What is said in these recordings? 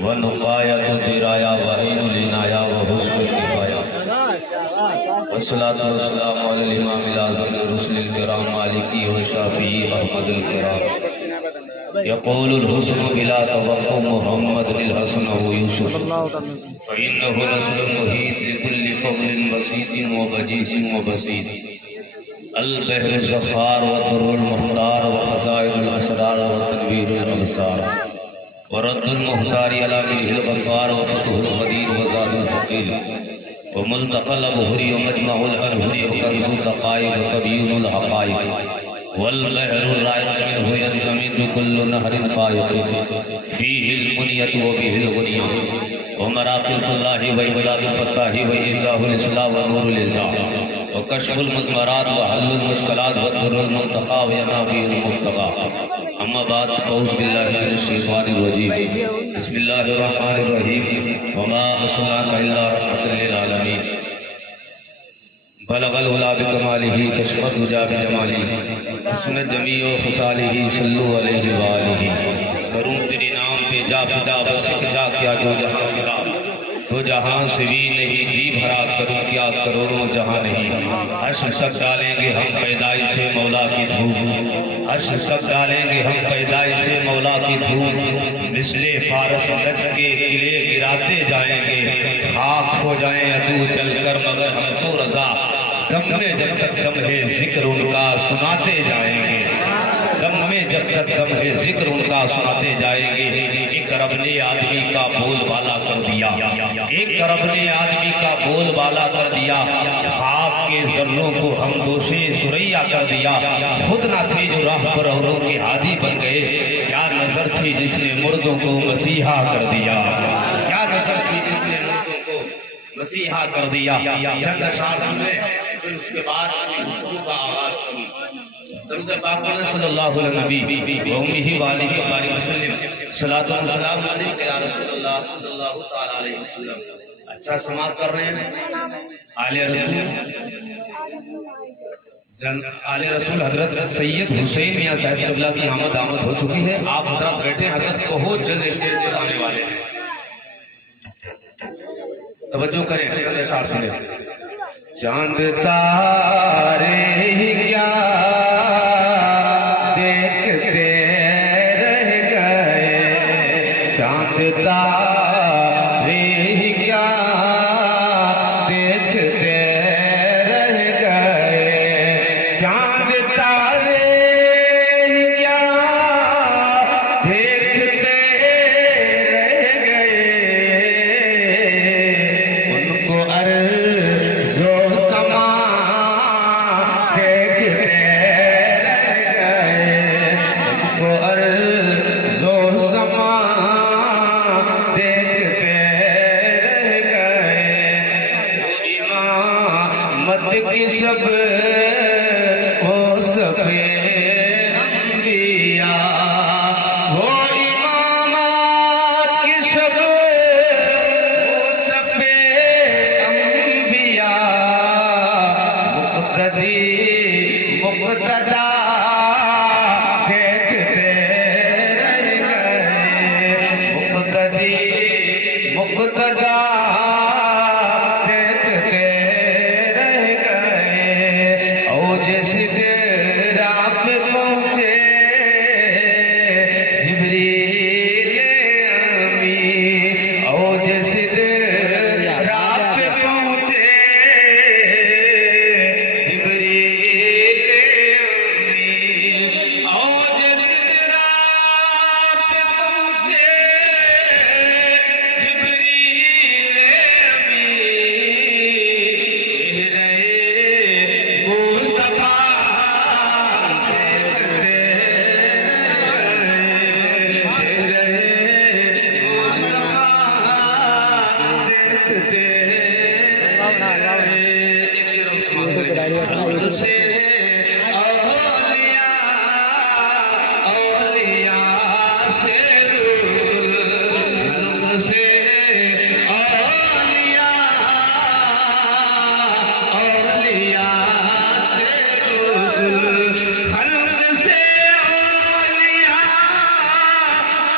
ونقایت درایا وعین لنایا وحسن کفایا والصلاة والسلام علی الامام الاعظم الرسل الکرام مالکی و شافعی احمد الکرام یقول الحسن بلا توقع محمد للحسن و یوسف فإنه نسل محیط لكل فضل بسیط و بجیس و بسیط البحر الزخار والدر المختار وخزائر الاسرار وتنویر الابصار ورد المختار على منه الغفار وفتح القدير وزاد الفقير وملتقى الابهر ومجمع الانهر وكنز الدقائق وتبيين الحقائق والبحر الرائق منه يستمد كل نهر فائق فيه المنية وبه الغنية ومراقص الله وإبداد الفتاح وإفزاه الإسلام ونور الإزاء وكشف المزمرات وحل المشكلات والدر المنتقى وينابيع المبتغى اما بعد فاعوذ بالله من الشيطان الرجيم بسم الله الرحمن الرحيم وما ارسلناك الا رحمة للعالمين بلغ العلا بكماله كشف الدجى بجماله حسنت جميع خصاله صلوا عليه وآله کروں تیرے نام پہ جا فدا بس جا کیا جو جہاں فرا تو جہاں سے بھی نہیں جی بھرا کروں کیا کروڑوں جہاں نہیں حشر تک ڈالیں گے ہم پیدائش مولا کی دھوم حشر تک ڈالیں گے ہم پیدائش مولا کی دھوم مثل فارس لچ کے قلعے گراتے جائیں گے خاک ہو جائیں عدو چل کر مگر ہم تو رضا دم میں جب تک دم ہے ذکر ان کا سناتے جائیں گے دم میں جب تک دم ہے ذکر ان کا سناتے جائیں گے ایک رب نے آدمی کا بول بالا کر دیا ایک رب نے آدمی کا بول بالا کر دیا خواب کے ذروں کو ہم دوشے سریا کر دیا خود نہ تھی جو راہ پر اوروں کے ہادی بن گئے کیا نظر تھی جس نے مردوں کو مسیحا کر دیا کیا نظر تھی جس نے مردوں کو مسیحا کر دیا چند اشعار سن لیں پھر اس کے بعد گفتگو کا آغاز کروں درود پاک صلی اللہ علیہ نبی و امہ و آلہ وبارک وسلم صلاۃ و سلام علیک یا رسول اللہ صلی اللہ تعالی علیہ وسلم اچھا سماعت کر رہے ہیں آل رسول حضرت سید حسین میاں صاحب قبلہ کی آمد ہو چکی ہے آپ حضرت بیٹھے حضرت بہت جلد اسٹیج پر آنے والے ہیں توجہ کریں چند اشعار سنیں چاند تارے کیا دیکھتے رہ گئے چاند تارے کیا دیکھتے رہ گئے چاند تارے کیا دیکھتے رہ گئے ان کو عرض و سما دیکھتے رہ گئے ان کو عرض و سما دیکھتے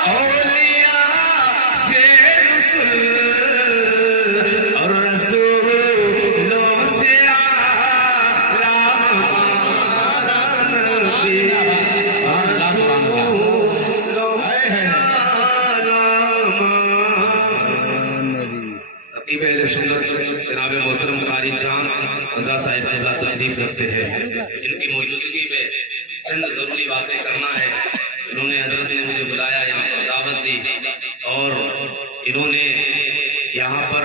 اولیاء سے رسول اور رسولوں سے اعلیٰ ہمارا نبی، رسولوں سے خطیب اہل سنت جناب محترم قاری جان رضا صاحب اللہ تشریف رکھتے ہیں، ان کی موجودگی میں چند ضروری باتیں کرنا ہے۔ انہوں نے حضرت نے مجھے بلایا، یہاں پر دعوت دی، اور انہوں نے یہاں پر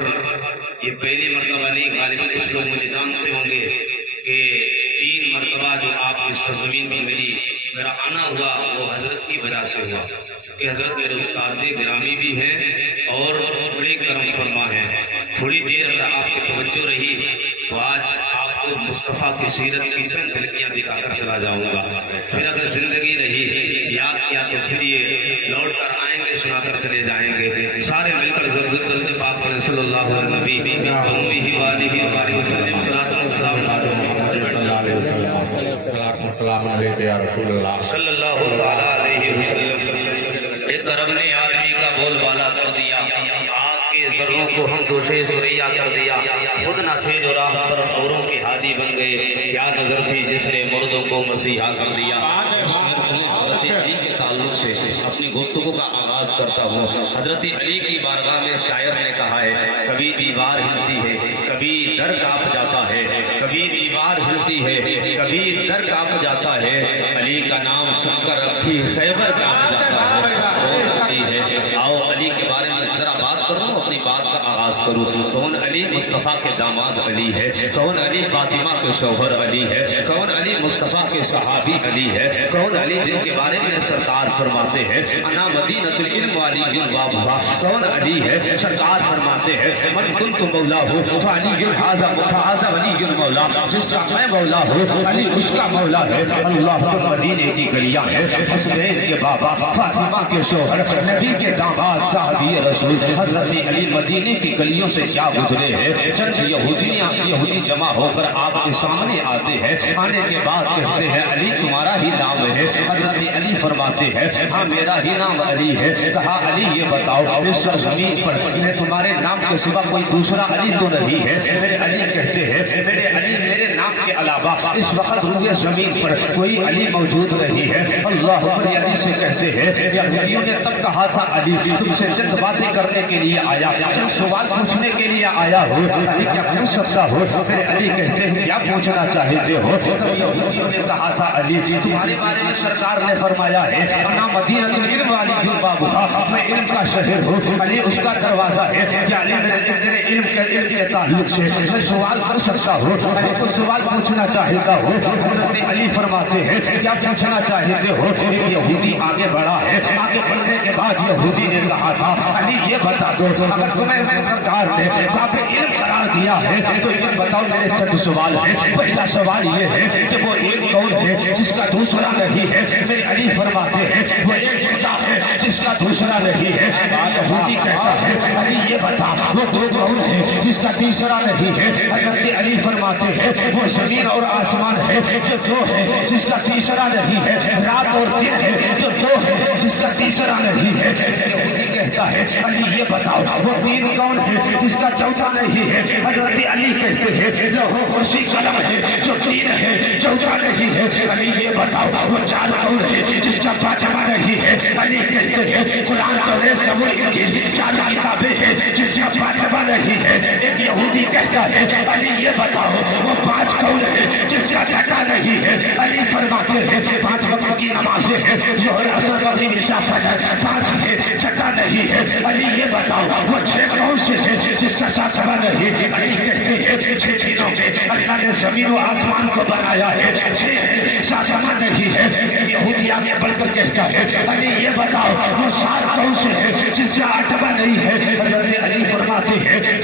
یہ پہلی مرتبہ نہیں، غالباً کچھ لوگ مجھے جانتے ہوں گے کہ 3 مرتبہ جو آپ اس سرزمین پر میرا آنا ہوا وہ حضرت کی وجہ سے ہوا، کہ حضرت میرے استاد گرامی بھی ہیں اور بڑے کرم فرما ہیں۔ تھوڑی دیر اگر آپ کی توجہ رہی تو آج آپ کو مصطفیٰ کی سیرت کی چند جھلکیاں دکھا کر چلا جاؤں گا، پھر اگر زندگی رہی یاد کیا تو پھر یہ لوٹ کر آئیں گے، سنا کر چلے جائیں گے۔ سارے مل کر ضرورت پاک پر صلی اللہ علیہ نبی وآلہ وسلم صلاۃ و سلام علی محمد صلی اللہ تعالیٰ علیہ وسلم۔ ایک رب نے آدمی کا بول بالا کر دیا، آگ کے ذروں کو ہم دوشے سریا کر دیا، خود نہ تھے جو راہ پر اوروں کے ہادی بن گئے، کیا نظر تھی جس نے مردوں کو مسیحا کر دیا۔ حضرت علی کے تعلق سے اپنی گفتگو کا آغاز کرتا ہوں۔ حضرت علی کی بارگاہ میں شاعر نے کہا ہے، کبھی دیوار ہلتی ہے کبھی در کانپ جاتا ہے، کبھی دیوار ہلتی ہے کبھی در کانپ جاتا ہے، علی کا نام سن کر اکھی خیبر کانپ جاتا ہے۔ آؤ علی کے بارے میں ذرا بات کروں، اپنی بات کا آغاز کروں۔ کون علی مصطفیٰ کے داماد علی ہے، کون علی فاطمہ کے شوہر علی ہے، کون علی مصطفیٰ کے صحابی علی ہے، کون علی جن کے بارے میں سرکار فرماتے ہیں انا مدینۃ العلم علی بابھا، کون علی ہے سرکار فرماتے ہیں من کنت مولا ہو فعلی ھذا متعاذ علی مولا، جس کا میں مولا ہوں علی اس کا مولا ہے۔ اللہ کے مدینے کی گلیاں ہیں، حسنین کے بابا فاطمہ کے شوہر نبی کے داماد صحابی رسول حضرت علی مدینے کی گلیوں سے کیا گزرے ہیں۔ چند یہودی جمع ہو کر آپ کے سامنے آتے ہیں، آنے کے بعد کہتے ہیں علی تمہارا ہی نام ہے؟ حضرت علی فرماتے ہیں ہاں میرا ہی نام علی ہے۔ کہا علی یہ بتاؤ اس سرزمین پر تمہارے نام کے سوا کوئی دوسرا علی تو نہیں ہے؟ میرے علی کہتے ہیں میرے علی میرے نام کے علاوہ اس وقت روئے زمین پر کوئی علی موجود نہیں ہے۔ اللہ اکبر۔ علی سے کہتے ہیں یہودیوں نے تب کہا تھا علی تم سے چند باتیں کرنے کے لیے آیا، چند سوال پوچھنے کے لیے آیا ہو، علی کیا پوچھ سکتا ہو؟ میرے علی کہتے ہیں کیا پوچھنا چاہتے ہو؟ تب یہودیوں نے کہا تھا علی تمہارے بارے میں سرکار نے فرمایا ہے انا مدینۃ العلم علی بابھا، میں علم کا شہر ہوں، علی اس کا دروازہ ہے۔ کیا علی میرے علم کے تعلق سے میں سوال کر سکتا ہوں؟ علی کو سوال پوچھنا چاہتا ہو؟ حضرت علی فرماتے ہیں کیا پوچھنا چاہتے ہو؟ یہودی آگے بڑھا ہے، آگے بڑھنے کے بعد یہودی نے کہا تھا علی یہ بتا دو اگر تمہیں سرکار نے باب علم قرار دیا ہے تو یہ بتاؤ میرے چند سوال ہیں۔ پہلا سوال یہ ہے کہ وہ ایک کون ہے جس کا دوسرا نہیں ہے؟ میرے علی فرماتے ہیں وہ ایک خدا ہے جس کا دوسرا نہیں ہے۔ یہودی کہتا ہے علی یہ بتا وہ دو کون ہے جس کا تیسرا نہیں ہے؟ حضرت علی فرماتے ہیں وہ زمین اور آسمان ہے جو دو ہے جس کا تیسرا نہیں ہے، رات اور دن ہے جو دو ہے جس کا تیسرا نہیں ہے۔ یہودی کہتا ہے علی یہ بتاؤ وہ تین کون ہے جس کا چوتھا نہیں ہے؟ حضرت علی کہتے ہیں لوح کرسی قلم ہے جو تین ہے چوتھا نہیں ہے۔ علی یہ بتاؤ وہ چار کون ہے جس کا پانچواں نہیں ہے؟ علی کہتے ہیں قرآن توریت زبور انجیل چار کتابیں ہیں جس کا پانچواں نہیں ہے۔ ایک یہودی کہتا ہے علی یہ بتاؤ وہ پانچ کون ہے جس کا چھٹا نہیں ہے؟ علی فرماتے ہیں 5 وقت کی نمازیں ہیں ظہر عصر مغرب عشاء فجر 5 ہے، چھٹا نہیں ہے۔ علی یہ بتاؤ وہ 6 کون سے ہے جس کا ساتواں نہیں؟ علی کہتے ہیں 6 دنوں میں اللہ نے زمین و آسمان کو بنایا ہے، 6 ہے، ساتواں نہیں ہے۔ یہودی آگے بڑھ کر کہتا ہے علی یہ بتاؤ وہ 7 کون سے ہے جس کا 8واں نہیں ہے؟ حضرت علی فرماتے ہیں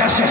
10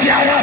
11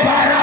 12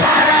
12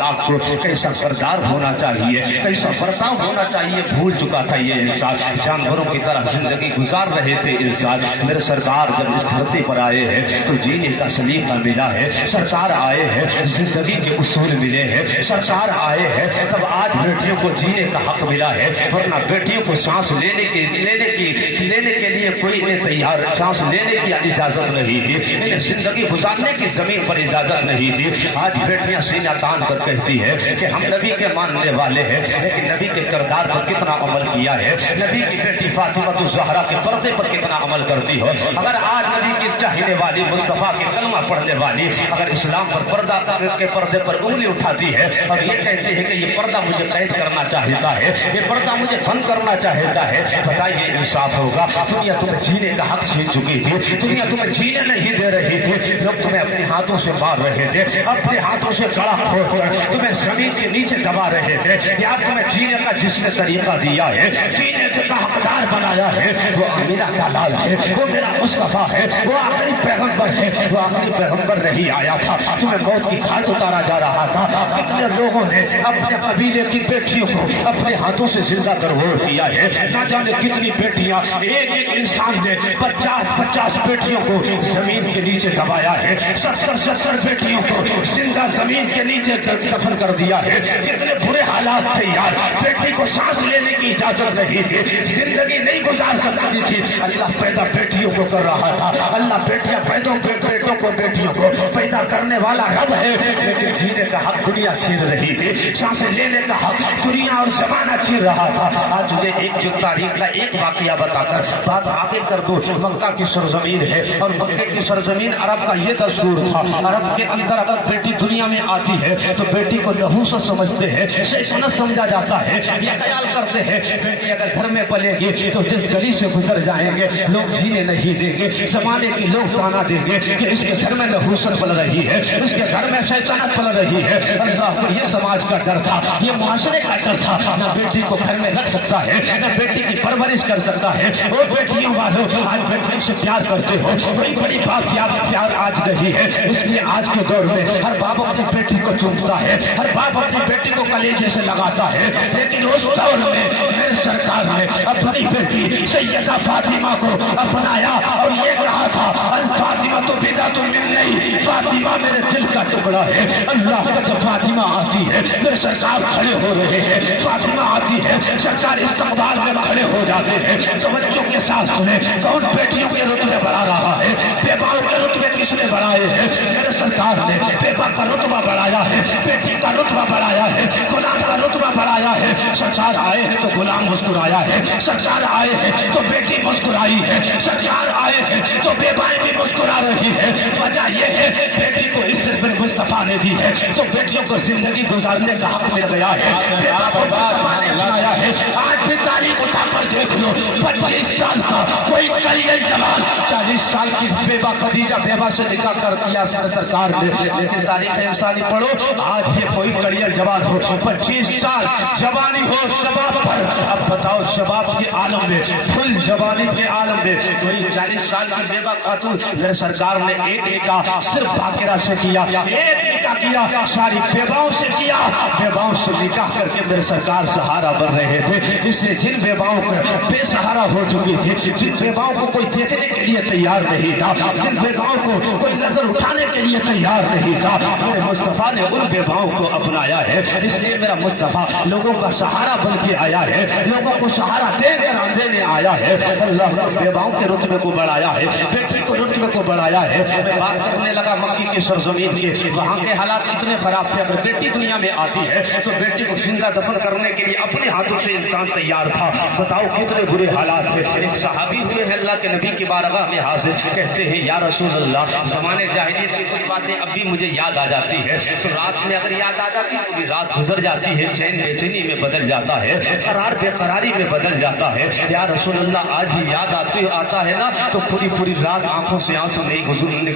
اخلاق کو, کیسا کردار ہونا چاہیے, کیسا برتاؤ ہونا چاہیے بھول چکا تھا یہ انسان. جانوروں کی طرح زندگی گزار رہے تھے انسان. میرے سرکار جب اس دھرتی پر آئے ہیں تو جینے کا سلیقہ ملا ہے. سرکار آئے ہیں زندگی کے اصول ملے ہیں. سرکار آئے ہیں تب آج بیٹیوں کو جینے کا حق ملا ہے, ورنہ بیٹیوں کو سانس لینے کے لیے کوئی انہیں تیار, سانس لینے کی اجازت نہیں تھی, انہیں زندگی گزارنے کی زمین پر اجازت نہیں تھی. آج بیٹیاں سینہ تان کر کہتی ہے کہ ہم نبی کے ماننے والے ہیں, لیکن نبی کے کردار پر کتنا عمل کیا ہے, نبی کی بیٹی فاطمہ الزہرا کے پردے پر کتنا عمل کرتی ہو. اگر آج نبی کی چاہنے والی, مصطفیٰ کے کلمہ پڑھنے والی اگر اسلام پر پردہ کے پردے پر انگلی اٹھاتی ہے اور یہ کہتی ہے کہ یہ پردہ مجھے قید کرنا چاہتا ہے, یہ پردہ مجھے بند کرنا چاہتا ہے, بتائیے انصاف ہوگا؟ دنیا تمہیں جینے کا حق چھین چکی تھی, دنیا تمہیں جینے نہیں دے رہی تھی, لوگ تمہیں اپنے ہاتھوں سے مار رہے تھے, اپنے ہاتھوں سے گڑا کھود کر تمہیں زمین کے نیچے دبا رہے تھے. یار تمہیں جینے کا جس نے طریقہ دیا ہے, جینے کا حقدار بنایا ہے, وہ آمینہ کا لال ہے, وہ میرا مصطفیٰ ہے, وہ آخری پیغمبر ہے. وہ آخری پیغمبر نہیں آیا تھا, تمہیں موت کی گھاٹ اتارا جا رہا تھا. کتنے لوگوں نے اپنے قبیلے کی بیٹیوں کو اپنے ہاتھوں سے زندہ درگور کیا ہے, نہ جانے کتنی بیٹیاں, ایک انسان نے 50 بیٹیوں کو زمین کے نیچے دبایا ہے, 70 بیٹیوں کو زندہ زمین کے نیچے دفن کر دیا ہے. کتنے برے حالات تھے یار, بیٹی کو سانس لینے کی اجازت نہیں تھی, زندگی نہیں گزار سکتی تھی. اللہ پیدا بیٹیوں کو کر رہا تھا, اللہ بیٹوں کو بیٹیوں کو پیدا کرنے والا رب ہے, لیکن جینے کا حق دنیا چھین رہی تھی, سانسیں لینے کا حق دنیا اور زمانہ چھین رہا تھا. آج مجھے ایک تاریخ کا ایک واقعہ بتا کر بات آگے کر دو. مکہ کی سرزمین ہے اور مکہ کی سرزمین عرب کا یہ دستور تھا, عرب کے اندر اگر بیٹی دنیا میں آتی ہے تو بیٹی کو نحوست سمجھتے ہیں, شیطنت سمجھا جاتا ہے. یہ خیال کرتے ہیں بیٹی اگر گھر میں پلے گی تو جس گلی سے گزر جائیں گے لوگ جینے نہیں دیں گے, زمانے کے لوگ تانا دیں گے کہ اس کے گھر میں نحوست پل رہی ہے, اس کے گھر میں شیطنت پل رہی ہے. اللہ کو یہ سماج کا ڈر تھا, یہ معاشرے کا ڈر تھا, نہ بیٹی کو گھر میں رکھ سکتا ہے, نہ بیٹی کی پرورش کر سکتا ہے. اور بیٹیوں والوں آج بیٹیوں سے پیار کرتے ہو, کوئی بڑی بات پیار آج نہیں ہے. اس لیے آج کے دور میں ہر باپ اپنی بیٹی کو چومتا ہے, ہر باپ اپنی بیٹی کو کلیجے سے لگاتا ہے, لیکن اس دور میں میرے سرکار نے اپنی بیٹی سیدہ فاطمہ کو اپنایا اور یہ کہا تھا الفاطمہ تو بضعۃ منی, فاطمہ میرے دل کا ٹکڑا ہے. اللہ کا جب فاطمہ آتی ہے میرے سرکار کھڑے ہو رہے ہیں, فاطمہ آتی ہے سرکار استقبال میں کھڑے ہو جاتے ہیں. توجہ کے ساتھ سنیں, کون بیٹیوں کے رتبے بڑھا رہا ہے, بیواؤں کے رتبے کس نے بڑھائے ہیں؟ میرے سرکار نے بیوہ کا رتبہ بڑھایا ہے, بیٹی کا رتبہ بڑھایا ہے, غلام کا رتبہ بڑھایا ہے. سرکار آئے ہیں تو غلام مسکرایا ہے, سرکار آئے ہیں تو بیٹی مسکرائی ہے, سرکار آئے ہیں تو بیوائیں بھی مسکرا رہی ہے. وجہ یہ ہے بیٹی کو عزت میں مصطفیٰ نے دی ہے تو بیٹیوں کو زندگی گزارنے کا حق مل گیا ہے, بیوہ کو مصطفیٰ نے بنایا ہے. آج بھی تاریخ اٹھا کر دیکھ لو, 25 سال کا کوئی کلیل جوان, 40 سال کی بیوہ خدیجہ بیوہ سے نکاح کر دیا سرکار نے, لیکن تاریخ انسانی پڑھو, آج یہ کوئی کلیل جوان ہو 25 سال جوانی ہو شباب پر, اب بتاؤ شباب کے عالم میں, فل جوانی کے عالم میں کوئی 40 سال کی بیوہ خاتون, میرے سرکار نے ایک نکاح صرف باقرہ سے کیا, ایک نکاح کیا, ساری بیواؤں سے کیا, بیواؤں سے نکاح کر کے میرے سرکار سہارا بن رہے تھے. اس لیے جن بیواؤں کو بے سہارا ہو چکی تھی, جن بیواؤں کو کوئی دیکھنے کے لیے تیار نہیں تھا, جن بیواؤں کو کوئی نظر اٹھانے کے لیے تیار نہیں تھا, میرے مصطفیٰ نے ان بیواؤں کو اپنایا ہے. اس لیے میرا مصطفیٰ لوگوں کا سہارا بن کے آیا ہے, لوگوں کو سہارا دے کر دینے آیا ہے. اللہ نے بیواؤں کے رتبے کو بڑھایا ہے, بیٹی کو رتبے کو بڑھایا ہے. میں بات کرنے لگا مکی کی سرزمین کے, وہاں کے حالات اتنے خراب تھے, اگر بیٹی دنیا میں آتی ہے تو بیٹی کو زندہ دفن کرنے کے لیے اپنے ہاتھوں سے انسان تیار تھا. بتاؤ کتنے برے حالات تھے. ایک صحابی ہوئے ہیں اللہ کے نبی کی بارگاہ میں حاضر, کہتے ہیں یا رسول اللہ, زمانے جاہلیت کی کچھ باتیں اب بھی مجھے یاد آ جاتی ہے, تو رات میں اگر یاد آ جاتی تو بھی رات گزر جاتی ہے, چین بے چینی میں بدل جاتا ہے, قرار بے قراری میں بدل جاتا ہے. یا رسول اللہ آج بھی یاد آتا ہے نا تو پوری رات آنکھوں سے آنسو نہیں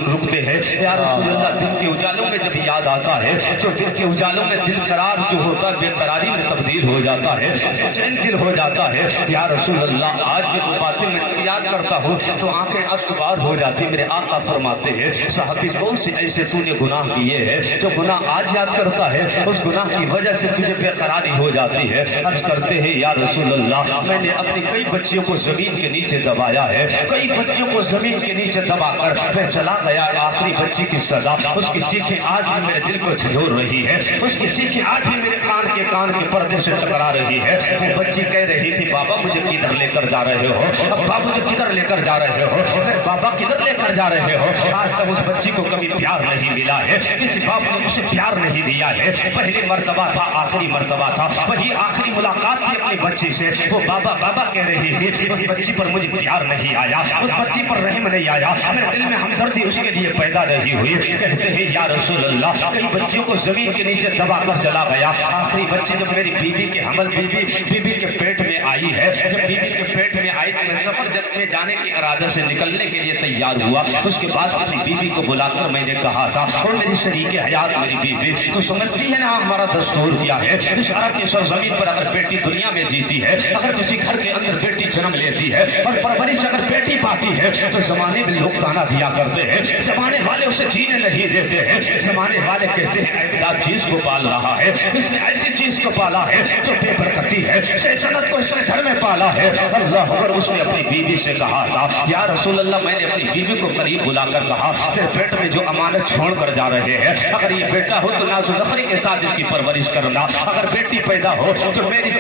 رکتے ہیں. یا رسول اللہ دن کے اجالوں میں جب یاد آتا ہے تو دل کے اجالوں میں دل قرار جو ہوتا ہے بے قراری میں تبدیل ہو جاتا ہے، چین دل ہو جاتا ہے۔ یا رسول اللہ آج بھی وہ باتیں میں یاد کرتا ہوں تو آنکھیں اشکبار ہو جاتی۔ میرے آقا فرماتے ہیں صحابی کون سے ایسے تو نے گناہ کیے ہیں جو گناہ آج یاد کرتا ہے اس گناہ کی وجہ سے تجھے بے قراری ہو جاتی ہے؟ عرض کرتے ہیں یا رسول اللہ میں نے اپنی کئی بچیوں کو زمین کے نیچے دبایا ہے، کئی بچیوں کو زمین کے نیچے دبا کر میں چلا گیا۔ آخری بچی کی سزا اس کی چیخیں آج بھی میرے دل کو جھنجھوڑ رہی ہے، اس کی چیخیں آج بھی میرے کان کے پردے سے ٹکرا رہی ہے۔ وہ بچی کہہ رہی تھی بابا مجھے کدھر لے کر جا رہے ہو، ابا مجھے کدھر لے کر جا رہے ہو، میرے بابا کدھر لے کر جا رہے ہو؟ آج تک اس بچی کو کبھی پیار نہیں ملا ہے، کسی باپ نے اسے پیار نہیں دیا ہے۔ پہلی مرتبہ تھا، آخری مرتبہ تھا، وہی آخری ملاقات تھی اپنی بچی سے۔ وہ بابا بابا کہہ رہی تھی، اس بچی پر مجھے پیار نہیں آیا، اس بچی پر رحم نہیں آیا، میرے دل میں ہمدردی اس کے لیے پیدا نہیں ہوئی۔ کہتے ہیں یا رسول اللہ کئی بچیوں کو زمین کے نیچے دبا کر چلا گیا، آخری بچی جب میری بیوی کے حمل بیوی کے پیٹ میں آئی ہے، جب بیوی کے پیٹ میں آئی تو میں سفر میں جانے کے ارادے سے نکلنے کے لیے تیار ہوا۔ اس کے بعد اپنی بیوی کو بلا کر میں نے کہا تھا اور میری شریک حیات میری بیوی تو سمجھتی ہے نا ہمارا دستور کیا ہے، اس عرب کی سرزمین پر اگر بیٹی دنیا میں جیتی ہے، اگر کسی گھر کے اندر بیٹی جنم لیتی ہے اور پرورش اگر بیٹی پاتی ہے تو زمانے میں لوگ تانا دیا کرتے ہیں، زمانے والے اسے جینے نہیں دیتے ہیں، زمانے والے کہتے ہیں اعتداد چیز کو پال رہا ہے، اس نے ایسی چیز کو پالا ہے جو بے برکتی ہے، شیطنت کو اس نے گھر میں پالا ہے۔ اللہ اکبر۔ اس نے اپنی بیوی سے کہا تھا یا رسول اللہ میں نے اپنی بیوی کو قریب بلا کر کہا تیرے پیٹ میں جو امانت چھوڑ کر جا رہے ہیں اگر یہ بیٹا ہو تو ناز و نخری کے ساتھ اس کی پرورش کرنا، اگر بیٹی پیدا ہو تو میرے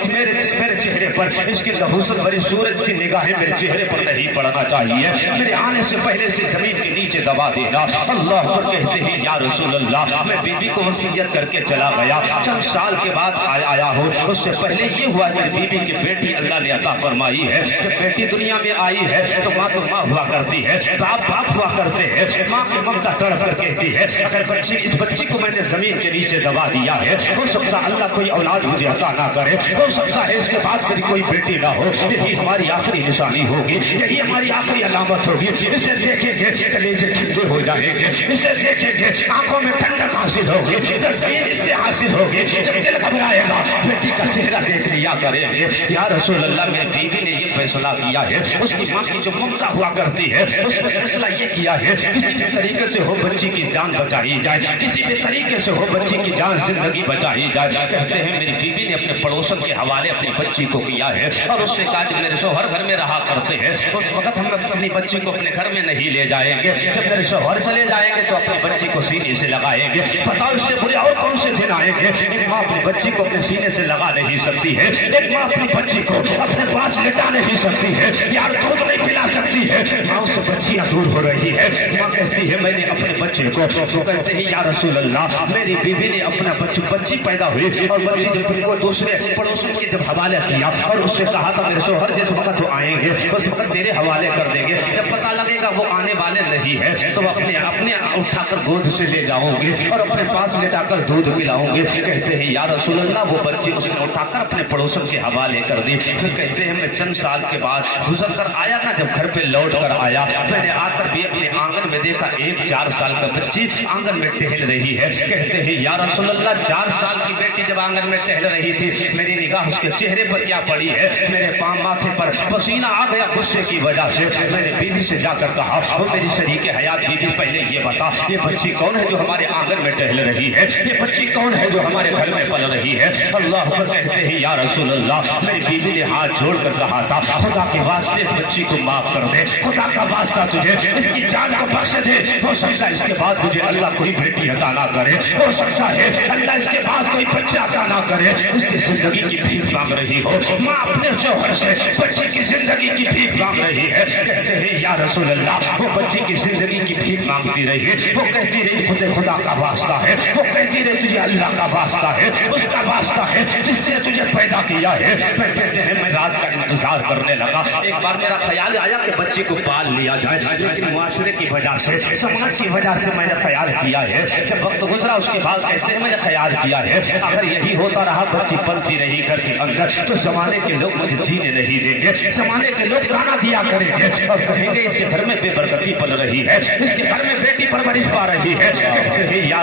چہرے پر اس کی حسن بری سورج کی نگاہیں میرے چہرے پر نہیں پڑنا چاہیے، میرے آنے سے پہلے سے زمین کے نیچے دبا دینا۔ اللہ اکبر۔ کہتے ہیں یا رسول اللہ میں بیوی کو وصیت کر کے چلا گیا، چند سال کے بعد آیا ہوں، اس سے پہلے یہ ہوا میری بیوی کی بیٹی اللہ نے عطا فرمائی ہے۔ جب بیٹی دنیا میں آئی ہے تو ماں ہوا کرتی ہے، باپ ہوا کرتے ہیں، ماں کی ممتا تڑپ کر کہتی ہے اگر اس بچی کو میں نے زمین کے نیچے دبا دیا ہے ہو سکتا اللہ کوئی اولاد مجھے عطا نہ کرے، ہو سکتا ہے اس کے بعد میری کوئی بیٹی نہ ہو، یہی ہماری آخری نشانی ہوگی، یہی ہماری آخری علامت ہوگی۔ اسے دیکھیں گے کلیجے ٹھنڈے ہو جائیں گے، اسے دیکھیں گے آنکھوں میں ٹھنڈک حاصل ہوگی، تسکین اس سے حاصل ہوگی، جب دل گھبرائے گا بیٹی کا چہرہ دیکھ لیا کریں گے۔ یا رسول اللہ میری بیوی نے یہ فیصلہ کیا ہے، اس کی ماں کی جو ممتا ہوا کرتی ہے اس نے فیصلہ یہ کیا ہے کسی بھی طریقے سے ہو بچی کی جان بچائی جائے، کسی بھی طریقے سے ہو بچی کی جان زندگی بچائی جائے۔ کہتے ہیں میری بیوی نے اپنے پڑوسن کے حوالے اپنی بچی کو کیا ہے اور اس نے کہا جب میرے شوہر گھر میں رہا کرتے ہیں اس وقت ہم اپنی بچی کو اپنے گھر میں نہیں لے جائیں گے، جب میرے شوہر چلے جائیں گے تو اپنی بچی کو سینے سے لگائیں گے۔ بتاؤ اس سے برے اور کون سے دن آئیں گے؟ ایک ماں اپنی بچی کو اپنے سینے سے لگا نہیں سکتی ہے، ایک ماں اپنی بچی کو اپنے پاس لٹا نہیں سکتی ہے، یار دودھ نہیں پلا سکتی ہے، ماں سے بچیاں دور ہو رہی ہے۔ ماں کہتی ہے میں نے اپنے بچے کو، کہتے ہیں یا رسول اللہ میری بیوی نے اپنا بچی پیدا ہوئی اور بچی جب ان کو دوسرے پڑوسوں کے جب حوالے کیا اور اس سے کہا تھا میرے شوہر جس وقت وہ آئیں گے اس وقت تیرے حوالے کر دیں گے، جب پتہ لگے گا وہ آنے والے نہیں ہے تو اپنے اٹھا کر گود سے لے جاؤں گے اور اپنے پاس لٹا کر دودھ پلاؤں گے۔ کہتے ہیں یا رسول اللہ وہ بچی اس نے اٹھا کر اپنے پڑوسوں کے حوالے کر دی۔ پھر کہتے ہیں میں چند سال کے بعد گزر کر آیا نا، جب گھر پہ لوٹ کر آیا میں نے آ کر بھی اپنے آنگن میں دیکھا ایک 4 سال کا بچی آنگن میں ٹہل رہی ہے۔ کہتے ہیں یا رسول اللہ 4 سال کی بیٹی جب آنگن میں ٹہل رہی تھی میری نگاہ اس کے چہرے پر کیا پڑی ہے، میرے ماتھے پر پسینہ آ گیا غصے کی وجہ سے۔ میں نے بیوی سے جا کر کہا وہ میری شریک حیات بیوی پہلے یہ بتا یہ بچی کون ہے جو ہمارے آنگن میں ٹہل رہی ہے، یہ بچی کون ہے جو ہمارے گھر میں پل رہی ہے؟ اللہ اکبر۔ کہتے ہیں یا رسول اللہ میری بیوی نے ہاتھ جوڑ کر کہا تھا خدا کے واسطے اس بچی کو معاف کر دے، خدا کا واسطہ تجھے اس کی جان کو بخش دے، ہو سکتا ہے اس کے بعد مجھے اللہ کوئی بیٹی عطا نہ کرے، ہو سکتا ہے اللہ اس کے بعد کوئی بچہ عطا نہ کرے، اس کی زندگی کی بھیک مانگ رہی ہو، ماں اپنے شوہر سے بچی کی زندگی کی بھیک مانگ رہی ہے۔ کہتے ہیں یا رسول اللہ وہ بچی کی زندگی کی بھیک مانگتی رہی، وہ کہتی رہی خدا کا واسطہ ہے، وہ کہتی رہی تجھے اللہ کا واسطہ ہے، اس کا واسطہ ہے جس نے تجھے پیدا کیا ہے۔ کہتے ہیں میں رات کا انتظار کرنے لگا، ایک بار میرا خیال آیا کہ بچے کو پال لیا جائے، لیکن معاشرے کی وجہ سے سماج کی وجہ سے میں نے خیال کیا ہے، جب وقت گزرا اس کے بعد کہتے ہیں میں نے خیال کیا ہے اگر یہی ہوتا رہا بچی پلتی رہی گھر کے اندر تو زمانے کے لوگ مجھے جینے نہیں دیں گے، زمانے کے لوگ گانا دیا کریں گے اور کہیں گے اس کے گھر میں بے برکتی پل رہی ہے، اس کے گھر میں بیٹی پرورش پا رہی ہے۔ کہتے ہیں یا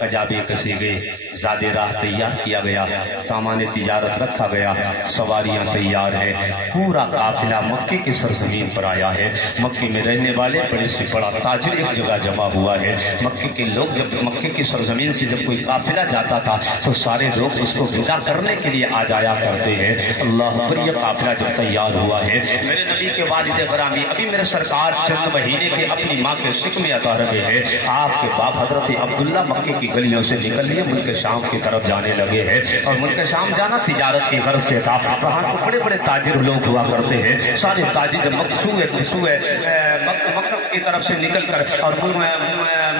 کجابے کسے گئے، زیادہ راہ تیار کیا گیا، سامان تجارت رکھا گیا، سواریاں تیار ہے، پورا قافلہ مکے کی سرزمین پر آیا ہے۔ مکے میں رہنے والے بڑے سے بڑا تاجر ایک جگہ جمع ہوا ہے۔ مکے کے لوگ جب مکے کی سرزمین سے جب کوئی قافلہ جاتا تھا تو سارے لوگ اس کو ودا کرنے کے لیے آ جایا کرتے ہیں۔ اللہ پر یہ قافلہ جب تیار ہوا ہے، میرے نبی کے والد گرامی ابھی میرے سرکار چند مہینے کے اپنی ماں کے شک میں عطا رہے ہیں، آپ کے باپ حضرت عبداللہ مکے کی گلیوں سے نکل لیے ملک شام کی طرف جانے لگے ہیں۔ اور ملک شام جانا تجارت کی غرض سے تھا، وہاں تو بڑے بڑے تاجر لوگ ہوا کرتے ہیں۔ سارے تاجر جب مکہ کی طرف سے نکل کر اور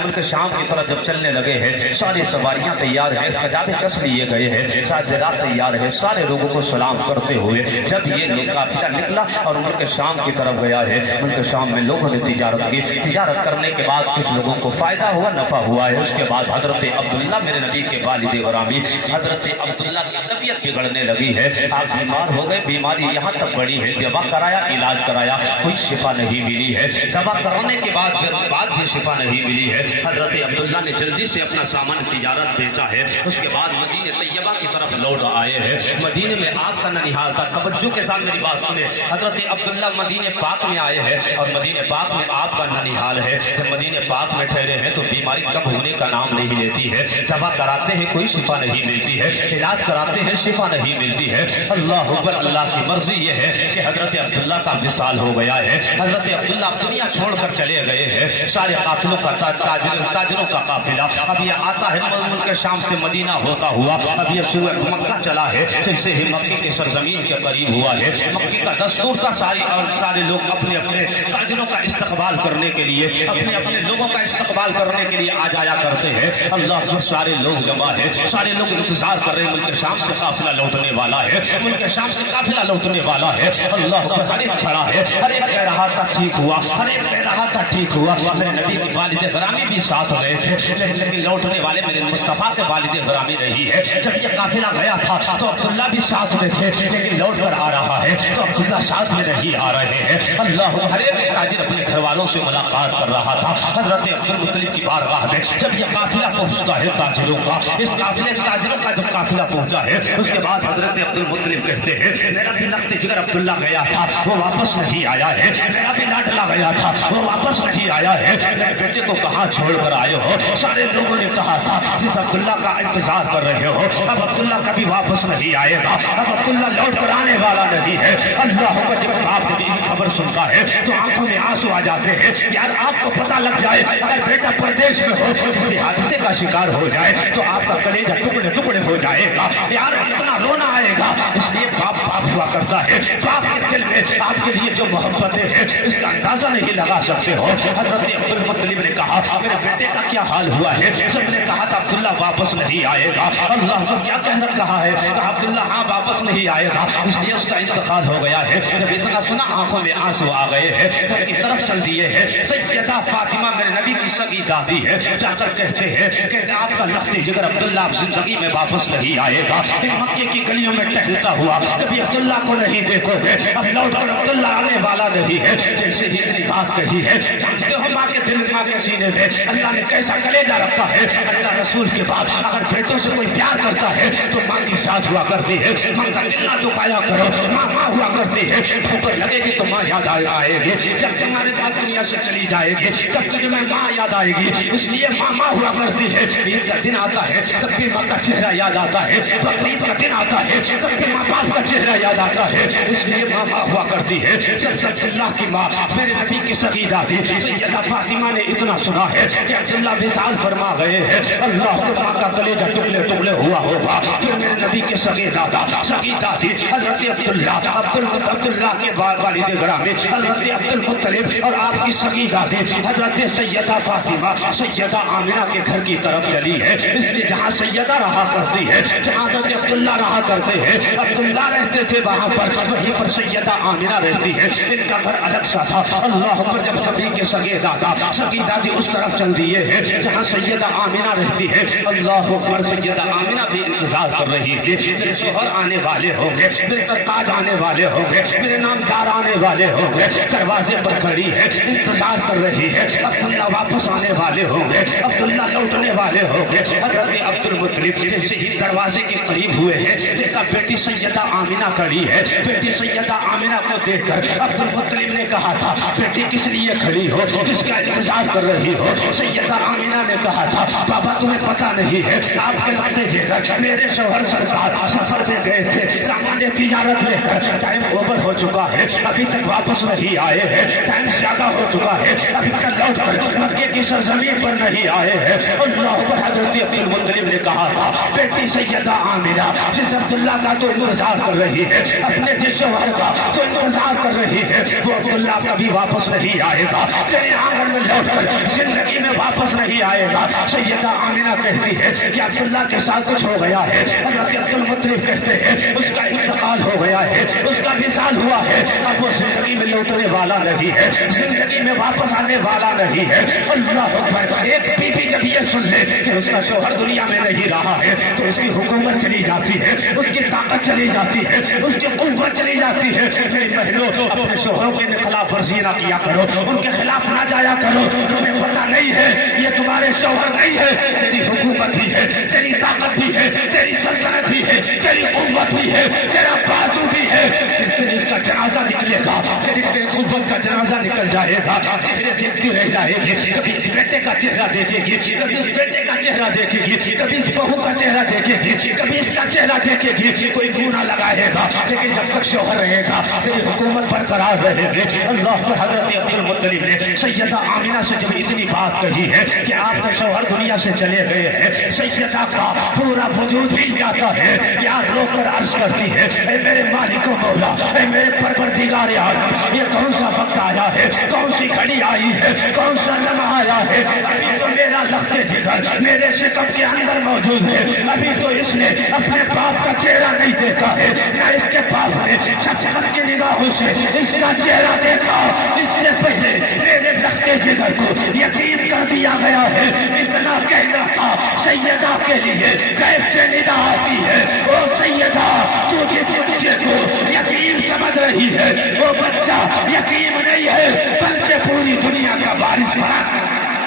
ملک شام کی طرف جب چلنے لگے ہیں، ساری سواریاں تیار ہیں، کجابے کس لیے گئے ہیں، ساجرات تیار ہے، سارے لوگوں کو سلام کرتے ہوئے جب یہ قافلہ نکلا اور ملک شام کی طرف گیا ہے، ملک شام میں لوگوں نے تجارت کی، تجارت کرنے کے بعد کچھ لوگوں کو فائدہ ہوا، نفع ہوا ہے۔ اس کے بعد حضرت عبداللہ میرے نبی کے والد گرامی حضرت عبداللہ کی طبیعت بگڑنے لگی ہے، آپ بیمار ہو گئے، بیماری یہاں تک بڑی ہے، دوا کرایا، علاج کرایا، کوئی شفا نہیں ملی ہے، دوا کرانے کے بعد بھی شفا نہیں ملی ہے۔ حضرت عبداللہ نے جلدی سے اپنا سامان تجارت بیچا ہے، اس کے بعد مدینہ طیبہ کی طرف لوٹ آئے ہیں۔ مدینے میں آپ کا ننیحال تھا، توجہ کے ساتھ میری بات سنیں، حضرت عبداللہ مدینہ پاک میں آئے ہیں اور مدینہ پاک میں آپ کا ننیحال ہے۔ جب مدینہ پاک میں ٹھہرے ہیں تو بیماری کم ہونے کا نام نہیں لیتی ہے، دوا کراتے ہیں کوئی شفا نہیں ملتی ہے، علاج کراتے ہیں شفا نہیں ملتی ہے۔ اللہ اکبر، اللہ کی مرضی یہ ہے کہ حضرت عبداللہ کا وصال ہو گیا ہے، حضرت عبداللہ دنیا چھوڑ کر چلے گئے ہیں۔ سارے قافلوں کا تاجروں کا قافلہ اب یہ آتا ہے ملک شام سے مدینہ ہوتا ہوا، اب یہ مکہ چلا ہے، جیسے ہی مکے کے سرزمین کے قریب ہوا ہے، مکے کا دستور تھا سارے لوگ اپنے اپنے تاجروں کا استقبال کرنے کے لیے، اپنے اپنے لوگوں کا استقبال کرنے کے لیے آ جایا کرتے ہیں۔ اللہ کے سارے لوگ جمع ہے، سارے لوگ انتظار کر رہے ہیں، ملک شام سے قافلہ لوٹنے والا ہے، ملک شام سے قافلہ لوٹنے والا ہے۔ اللہ ہر ایک کھڑا ہے، ہر ایک کہہ رہا تھا ٹھیک ہوا، ہر ایک کہہ رہا تھا ٹھیک ہوا۔ میرے نبی کے والد گرامی بھی ساتھ گئے تھے، لیکن لوٹنے والے میرے مصطفیٰ کے والد گرامی نہیں ہے۔ جب یہ قافلہ گیا تھا تو عبداللہ بھی ساتھ میں تھے، لیکن لوٹ کر آ رہا ہے تو عبداللہ ساتھ میں نہیں آ رہے ہیں۔ اللہ ہر ایک تاجر اپنے گھر والوں سے ملاقات کر رہا تھا۔ حضرت عبدالمطلب کی بارگاہ میں جب یہ قافلہ پہنچتا ہے تاجروں کا، اس قافلے تاجروں کا جب قافلہ پہنچا ہے، اس کے بعد حضرت عبدالمطلب کہتے ہیں میرا بھی لخت جگر عبداللہ گیا تھا، وہ واپس نہیں آیا ہے، میرا بھی لاڈلا گیا تھا، وہ واپس نہیں آیا ہے، میرے بیٹے کو کہاں چھوڑ کر آئے ہو؟ سارے لوگوں نے کہا تھا جس عبداللہ کا انتظار کر رہے ہو، اب عبداللہ کبھی واپس نہیں آئے گا، اب عبداللہ لوٹ کر آنے والا نہیں ہے۔ اللہ کا جب باپ جب یہ خبر سنتا ہے تو آنکھوں میں آنسو آ جاتے ہیں۔ یار آپ کو پتہ لگ جائے اگر بیٹا پردیش میں ہو، کسی حادثے کا شکار ہو جائے تو آپ کا کلیجہ ٹکڑے ٹکڑے ہو جائے گا، یار اتنا رونا آئے گا۔ اس لیے باپ باپ ہوا کرتا ہے، باپ کے دل میں آپ کے لیے جو محبتیں ہیں اس کا اندازہ نہیں لگا سکتے ہو۔ حضرت عبدالمطلب نے کہا میرے بیٹے کا کیا حال ہوا ہے؟ سب نے کہا تھا عبداللہ واپس نہیں آئے گا۔ اللہ کو کیا کہا ہے؟ کہا عبداللہ ہاں واپس نہیں آئے گا، اس لیے اس کا انتقال ہو گیا ہے۔ جب اتنا سنا آنکھوں میں آنسو آ گئے ہیں، گھر کی طرف چل دیے ہیں۔ سیدہ فاطمہ میرے نبی کی سگی دادی ہے، جا کر کہتے ہیں کہ آپ کا لخت جگر عبداللہ اب زندگی میں واپس نہیں آئے گا، مکے کی گلیوں میں ٹہلتا ہوا کبھی عبداللہ کو نہیں دیکھو گے، اب لوٹ کر عبداللہ آنے والا نہیں ہے۔ جیسے ہی اتنی بات کہی ہے، جانتے ہو ماں کے دل ماں کے سینے میں اللہ نے کیسا کلیجہ رکھا ہے۔ اللہ رسول کے بعد اگر بیٹوں سے کوئی پیار کرتا ہے تو ماں کی ساتھ ہوا کرتی ہے، ماں کا دل نہ دکھایا کرو، ماں ماں ہوا کرتی ہے، ٹھوکر لگے گی تو ماں یاد آئے گی، جب تمہارے بعد دنیا سے چلی جائے گی تب تمہیں ماں یاد آئے گی، اس لیے ماں ماں ہوا کرتی ہے۔ عید کا دن آتا ہے تب بھی ماں کا چہرہ یاد آتا ہے، بقرعید کا دن آتا ہے تب بھی ماں باپ کا چہرہ یاد آتا ہے، اس لیے ماں ماں ہوا کرتی ہے۔ سب اللہ کی ماں میرے نبی کی سگی دادی سیدہ فاطمہ نے اتنا سنا ہے کہ عبداللہ وصال فرما گئے ہیں، اللہ کے ماں کا کلیجہ ٹکڑے ٹکڑے ہوا ہوگا۔ پھر میرے نبی کے سگے دادا سگی دادی حضرت عبداللہ کے والد گرامی حضرت عبدالمطلب اور آپ کی سگی دادی حضرت سیدہ فاطمہ سیدہ آمنہ کے گھر کی طرف چلی ہے، اس لیے جہاں سیدہ رہا کرتی ہے، جہاں حضرت عبداللہ رہا کرتے ہیں، عبداللہ رہتے تھے وہاں پر، وہیں پر سیدہ آمنہ رہتی ہے، ان کا گھر الگ سا تھا۔ اللہ پر جب سبھی کے سگے دادا سگی دادی اس طرف چل دیے ہیں جہاں سیدہ آمنہ رہتی ہے، اللہ پر سیدہ آمنہ بھی انتظار کر رہی گی، میرے شوہر آنے والے ہوں گے، میرے سرتاج آنے والے ہوں گے، میرے نامدار آنے والے ہوں گے، دروازے پر کھڑی ہے، انتظار کر رہی ہے، عبداللہ واپس آنے والے ہوں گے، عبداللہ لوٹنے والے ہوں گے۔ حضرت عبد المطلب جیسے ہی دروازے کے قریب ہوئے ہیں، دیکھا بیٹی سیدہ آمنہ کھڑی ہے۔ بیٹی سیدہ آمنہ کو دیکھ کر عبد المطلب نے کہا تھا، بیٹی کس لیے کھڑی ہو، کس کا انتظار کر رہی ہو؟ سیدہ آمنہ نے کہا تھا، بابا تمہیں پتہ نہیں ہے، آپ کے لگتے جگر میرے شوہر سرکار سفر میں گئے تھے، سامان تجارت لے کر، ٹائم اوور ہو چکا ہے، ابھی تک واپس نہیں آئے ہیں، ٹائم زیادہ ہو چکا ہے، ابھی تک لوٹ کر مکے کی سرزمین پر نہیں آئے ہیں۔ اللہ پر حضرت عبد المطلب نے کہا تھا، بیٹی سیدہ آمنہ جس عبداللہ کا تو انتظار کر رہی ہے، اپنے جس شوہر کا تو انتظار کر رہی ہے، وہ عبداللہ کبھی واپس نہیں آئے گا، تیرے آنگن میں لوٹ کر زندگی میں واپس نہیں آئے گا۔ سیدہ آمنہ کہتی ہے کہ عبداللہ کے ساتھ کچھ ہو گیا ہے۔ حضرت عبد المطلب کہتے ہیں اس کا انتقال ہو گیا ہے، اس کا وصال ہوا ہے، اب وہ زندگی میں لوٹنے والا نہیں ہے، زندگی میں واپس آنے والا نہیں ہے۔ اللہ اکبر۔ ایک بیوی جب یہ سن لے کہ اس کا شوہر دنیا میں نہیں رہا ہے تو اس کی حکومت چلی جاتی ہے، اس کی طاقت چلی جاتی ہے، اس کی قوت چلی جاتی ہے۔ میری بہنوں، اپنے شوہروں کے خلاف ورزی نہ کیا کرو، ان کے خلاف نہ جایا کرو، تمہیں پتہ نہیں ہے یہ تمہارے شوہر نہیں ہے، تیری حکومت بھی ہے، تیری طاقت بھی ہے، تیری سلطنت بھی ہے، تیری قوت بھی ہے، تیرا بازو بھی ہے۔ جس دن اس کا جنازہ نکلے گا، تیری قوت کا جنازہ نکل جائے گا، چہرے دیکھتی رہ جائے گی، کبھی اس بیٹے کا چہرہ دیکھے گی، کبھی اس بیٹے کا چہرہ دیکھے گی، کبھی اس بہو کا چہرہ دیکھے گی، کبھی اس کا چہرہ دیکھے گی، کوئی گناہ لگائے گا، لیکن جب تک شوہر رہے گا تیری حکومت برقرار رہے گی۔ اللہ پر حضرت عبد المطلب نے سیدہ آمنہ سے جب اتنی بات کہی ہے کہ آپ کا شوہر دنیا سے چلے گئے ہیں، سیدہ کا پورا وجود ہل جاتا ہے، یار رو کر عرض کرتی ہے، اے میرے مالک و مولا، اے میرے پروردگار عالم، یہ کون سا وقت آیا ہے، کون سی گھڑی آئی ہے، کون سا لمحہ آیا ہے؟ ابھی تو میرا لخت جگر میرے شکم کے اندر موجود ہے، ابھی تو اس نے اپنے باپ کا چہرہ نہیں دیکھا ہے، نہ اس کے باپ نے شفقت کی نگاہوں سے اس کا چہرہ دیکھا، اس سے پہلے میرے لخت جگر کو یتیم کر دیا گیا ہے۔ اتنا کہنا تھا سیدہ کے لیے غیب سے ندا آتی ہے، او سیدہ تو جس بچے کو یتیم سمجھ رہی ہے وہ بچہ یتیم نہیں ہے بلکہ پوری دنیا کا وارث بنا ہے۔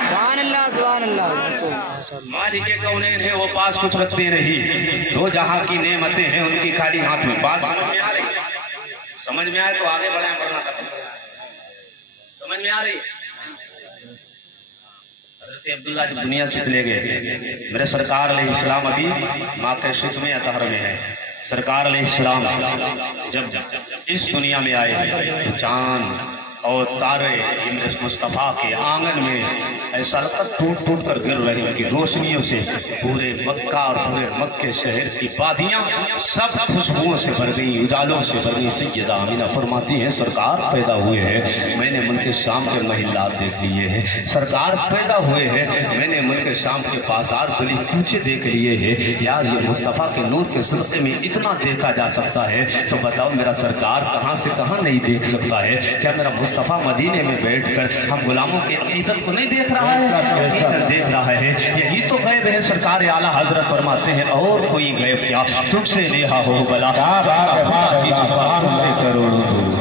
سبحان اللہ سبحان اللہ۔ مالک کونین ہے وہ پاس کچھ رکھتے نہیں، دو جہاں کی نعمتیں ہیں ان کی خالی ہاتھ میں۔ بات سمجھ میں آ رہی ہے؟ سمجھ میں آئے تو آگے بڑھیں ورنہ ختم۔ سمجھ میں آ رہی ہے؟ حضرت عبداللہ جب دنیا سے چلے گئے، میرے سرکار علیہ السلام ابھی ماں کے شکم اطہر میں ہے۔ سرکار علیہ السلام جب اس دنیا میں آئے تو چاند اور تارے مصطفیٰ کے آنگن میں ایسا لگتا ٹوٹ ٹوٹ کر گر رہے، ان کی روشنیوں سے پورے مکہ اور پورے مکے شہر کی وادیاں سب خوشبوؤں سے بھر گئی، اجالوں سے بھر گئی۔ سیدہ آمنہ فرماتی ہیں سرکار پیدا ہوئے ہیں، میں نے ملک شام کے محلات دیکھ لیے ہیں، سرکار پیدا ہوئے ہیں، میں نے ملک شام کے بازار گلی کوچے دیکھ لیے ہیں۔ یار یہ مصطفیٰ کے نور کے صدقے میں اتنا دیکھا جا سکتا ہے تو بتاؤ میرا سرکار کہاں سے کہاں نہیں دیکھ سکتا ہے؟ کیا میرا مصطفیٰ مدینے میں بیٹھ کر ہم غلاموں کی عقیدت کو نہیں دیکھ رہا ہے؟ عقیدت دیکھ رہا ہے، یہی تو غیب ہے۔ سرکار اعلیٰ حضرت فرماتے ہیں اور کوئی غیب کیا تم سے نیہا ہو بلا کروڑوں دور۔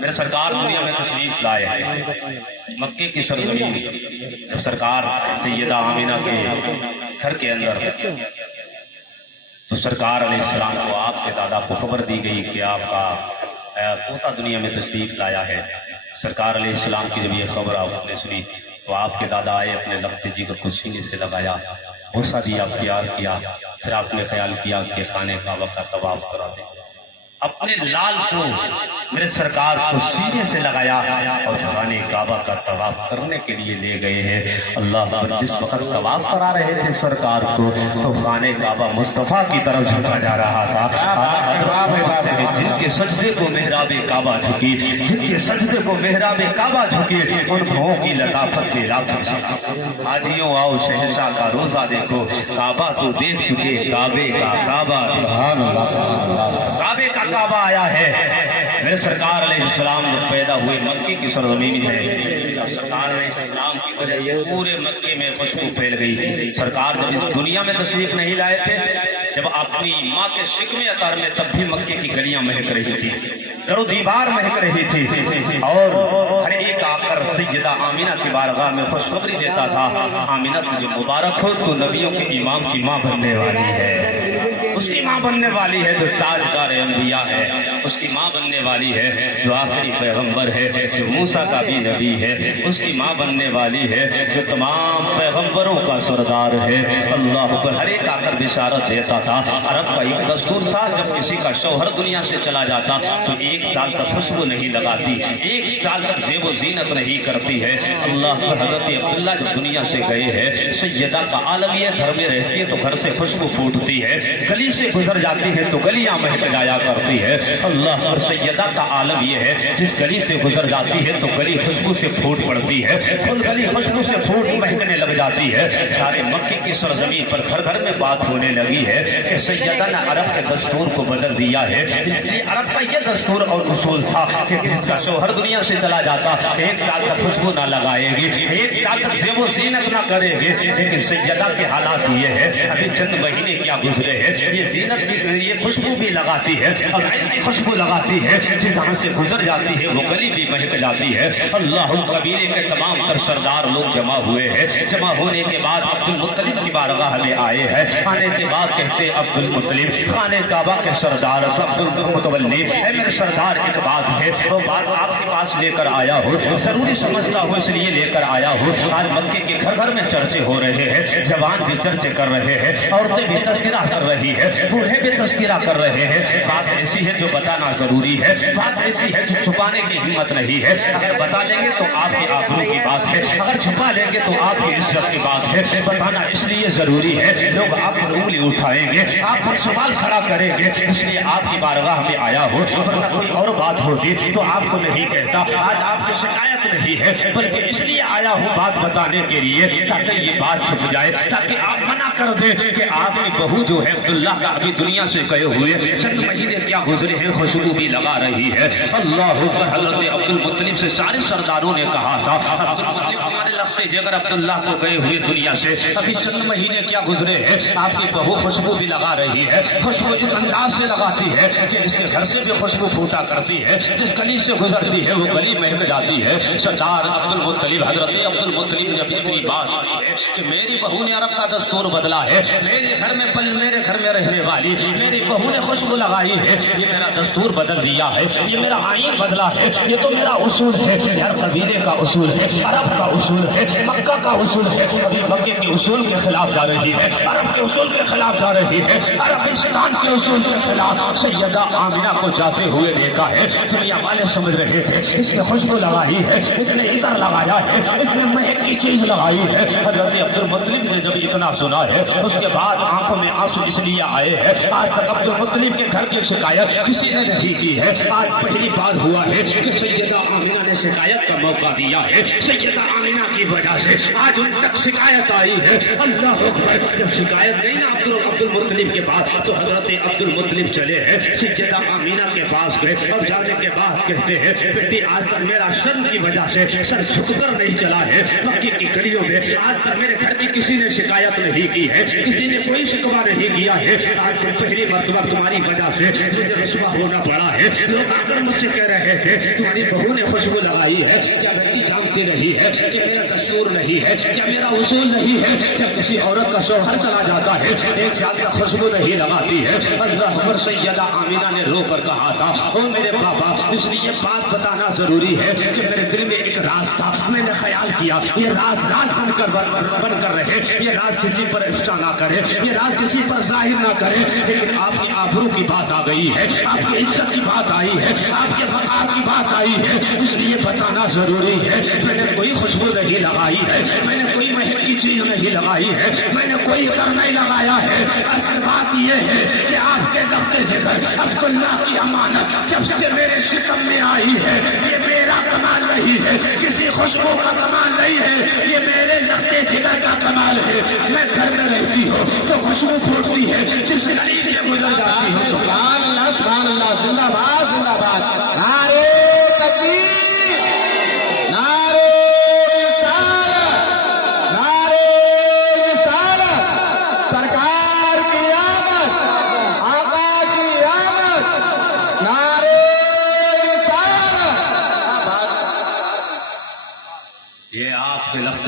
میرے سرکار دنیا میں تشریف لائے مکے کی سرزمین، جب سرکار سیدہ آمنہ کے گھر کے اندر تو سرکار علیہ السلام کو آپ کے دادا کو خبر دی گئی کہ آپ کا پوتا دنیا میں تشریف لایا ہے۔ سرکار علیہ السلام کی جب یہ خبر آپ نے سنی تو آپ کے دادا آئے، اپنے لخت جگر کو سینے سے لگایا، غصہ دیا، پیار کیا، پھر آپ نے خیال کیا کہ خانہ کعبہ کا طواف کرا دیں۔ اپنے لال کو میرے سرکار کو سینے سے لگایا اور خانہ کعبہ کا طواف کرنے کے لیے لے گئے ہیں۔ اللہ جس وقت طواف کرا رہے تھے سرکار کو تو خانہ کعبہ مصطفیٰ کی طرف جھکا جا رہا تھا۔ جن کے سجدے کو محراب کعبہ جھکی، جن کے سجدے کو محراب کعبہ جھکی، ان بھوؤں کی لطافت میں لاکھ حاجیوں آؤ شہنشاہ کا روزہ دیکھو، کعبہ تو دیکھ چکے، کعبے کا کعبہ، کعبے کا کعبہ آیا ہے۔ میرے سرکار علیہ السلام جب پیدا ہوئے مکے کی سرزمین ہے، سرکار علیہ السلام کی پورے مکے میں خوشبو پھیل گئی. سرکار جب اس دنیا میں تشریف نہیں لائے تھے، جب اپنی ماں کے شکم اطہر میں، تب بھی مکے کی گلیاں مہک رہی تھی، در و دیوار مہک رہی تھی، اور ہر ایک آ کر سیدہ آمینہ کی بارگاہ میں خوشخبری دیتا تھا، آمینہ تجھے مبارک ہو، تو نبیوں کے امام کی ماں بننے والی ہے، اس کی ماں بننے والی ہے جو تاجدار انبیاء ہے، اس کی ماں بننے والی ہے جو آخری پیغمبر ہے، جو موسیٰ کا بھی نبی ہے، اس کی ماں بننے والی ہے جو تمام پیغمبروں کا سردار ہے. اللہ پر ہر ایک آ کر بشارت دیتا تھا. عرب کا ایک دستور تھا، جب کسی کا شوہر دنیا سے چلا جاتا تو 1 سال تک خوشبو نہیں لگاتی، 1 سال تک زیب و زینت نہیں کرتی ہے. اللہ پر حضرت عبداللہ جب دنیا سے گئے ہیں، سیدہ کا عالم یہ گھر میں رہتی ہے تو گھر سے خوشبو پھوٹتی ہے، گلی سے گزر جاتی ہے تو گلیاں مہک جایا کرتی ہے. اللہ پر سیدہ کا عالم یہ ہے، جس گلی سے گزر جاتی ہے تو گلی خوشبو سے پھوٹ پڑتی ہے، کل گلی خوشبو سے پھوٹ مہکنے لگ جاتی ہے. سارے مکے کی سرزمین پر گھر گھر میں بات ہونے لگی ہے کہ سیدہ نے عرب کے دستور کو بدل دیا ہے. اس لیے عرب کا یہ دستور اور اصول تھا کہ جس کا شوہر دنیا سے چلا جاتا 1 سال تک خوشبو نہ لگائے گی، 1 سال تک زیب و زینت نہ کرے گی. لیکن سیدہ کے حالات یہ ہے، ابھی چند مہینے کیا گزرے ہیں، یہ زینت بھی، یہ خوشبو بھی لگاتی ہے، اور ایسی خوشبو لگاتی ہے جس جہاں سے گزر جاتی ہے وہ گلی بھی مہک جاتی ہے. اللہ قبیلے کے تمام تر سردار لوگ جمع ہوئے ہیں. جمع ہونے کے بعد عبد المطلب کی بارگاہ میں آئے ہیں. آنے کے بعد کہتے ہیں عبد المطلب خانہ کعبہ کے سردار عبد المتولی، اے میرے سردار ایک بات ہے، وہ بات آپ کے پاس لے کر آیا ہوں، ضروری سمجھتا ہوں اس لیے لے کر آیا ہوں. آج مکے کے گھر گھر میں چرچے ہو رہے ہیں، جوان بھی چرچے کر رہے ہیں، عورتیں بھی تذکرہ کر رہی ہیں، بوڑھے بھی تذکرہ کر رہے ہیں. بات ایسی ہے جو بتانا ضروری ہے، بات ایسی ہے جو چھپانے کی ہمت نہیں ہے. اگر بتا دیں گے تو آپ کی آبرو کی بات ہے، اگر چھپا لیں گے تو آپ کی عزت کی بات ہے. بتانا اس لیے ضروری ہے، لوگ آپ پر انگلی اٹھائیں گے، آپ پر سوال کھڑا کریں گے، اس لیے آپ کی بارگاہ میں آیا ہو. ورنہ کوئی اور بات ہوتی تو آپ کو نہیں کہتا. آج آپ کی شکایت نہیں ہے، بلکہ اس لیے آیا ہوں بات بتانے کے لیے تاکہ یہ بات چھپ جائے، تاکہ آپ منع کر دیں کہ آپ کی بہو جو ہے عبداللہ کا ابھی دنیا سے گئے ہوئے چند مہینے کیا گزرے ہیں، خوشبو بھی لگا رہی ہے. اللہ اکبر. حضرت عبد المطلب سے سارے سرداروں نے کہا تھا، عبد المطلب ہمارے لخت جگر عبداللہ کو گئے ہوئے دنیا سے ابھی چند مہینے کیا گزرے ہیں، آپ کی بہو خوشبو بھی لگا رہی ہے. خوشبو اس انداز سے لگاتی ہے کہ اس کے گھر سے بھی خوشبو پھوٹا کرتی ہے، جس گلی سے گزرتی ہے وہ گلی مہک جاتی ہے. سردار عبد المطلب، حضرت عبد المطلب جب اتنی بات ہے کہ میری بہو نے عرب کا دستور بدلا ہے، میرے گھر میں میرے گھر میں رہنے والی میری بہو نے خوشبو لگائی ہے، یہ میرا دستور بدل دیا ہے، یہ میرا آئین بدلا ہے، یہ تو میرا اصول ہے، ہر قبیلے کا اصول ہے، عرب کا اصول ہے، مکہ کا اصول ہے. ابھی مکے کے اصول کے خلاف جا رہی ہے، عرب کے اصول کے خلاف جا رہی ہے، عربستان کے اصول کے خلاف. سیدہ آمینہ کو جاتے ہوئے دیکھا ہے، دنیا والے سمجھ رہے ہیں اس نے خوشبو لگائی ہے، اس نے عطر لگایا ہے، اس نے مہک کی چیز لگائی ہے. حضرت عبد المطلب نے جب اتنا سنا ہے اس کے بعد آنکھوں میں آنسو اس لیے آئے ہیں. آج تک عبد المطلب کے گھر کی شکایت کسی نے نہیں کی ہے، آج پہلی بار ہوا ہے کہ سیدہ آمینہ نے شکایت کا موقع دیا ہے. سیدہ آمینہ کی وجہ سے آج ان تک شکایت آئی ہے. اللہ اکبر. جب شکایت گئی نا عبد المطلب کے پاس تو حضرت عبد المطلب چلے ہیں، سیدہ آمینہ کے پاس گئے اور جانے کے بعد کہتے ہیں بیٹی آج تک میرا شرم کی وجہ سے سر جھک کر نہیں چلا ہے مکے کی گلیوں میں، آج تک میرے گھر کی کسی نے شکایت نہیں کی ہے، کسی نے کوئی شکوہ نہیں کیا ہے. آج جو پہلی مرتبہ تمہاری وجہ سے مجھے رسوا ہونا پڑا ہے. لوگ آ کر مجھ سے کہہ رہے تھے تمہاری بہو نے خوشبو لگائی ہے، کیا بیٹی جانتی رہی ہے کہ میرا دستور نہیں ہے، کیا میرا اصول نہیں ہے، جب کسی عورت کا شوہر چلا جاتا ہے 1 سال کا خوشبو نہیں لگاتی ہے. اللہ اکبر. سیدہ آمینہ نے رو کر کہا تھا او میرے بابا، اس لیے بات بتانا ضروری ہے کہ میرے دل میں ایک راز تھا، میں نے خیال کیا یہ راز بن کر رہے، یہ راز کسی پر افشا نہ کرے، یہ راز کسی پر ظاہر نہ کرے. لیکن آپ کی آبرو کی بات آ گئی ہے، آپ کی عزت کی بات آئی ہے، آپ کے وقار کی بات آئی ہے، اس لیے بتانا ضروری ہے. میں نے کوئی خوشبو نہیں لگائی ہے، میں نے کوئی مہک کی چیز نہیں لگائی ہے، میں نے کوئی عطر نہیں لگایا ہے. اصل بات یہ ہے کہ آپ کے لخت جگر عبداللہ کی امانت جب سے میرے شکم میں آئی ہے، یہ میرا کمال نہیں ہے، کسی خوشبو کا کمال نہیں ہے، یہ میرے لخت جگر کا کمال ہے. میں گھر میں رہتی ہوں تو خوشبو پھوٹتی ہے، جس گلی سے گزر جاتی ہوں تو سبحان اللہ سبحان اللہ. زندہ باد زندہ باد. نعرے تکبیر، نعرے رسالت.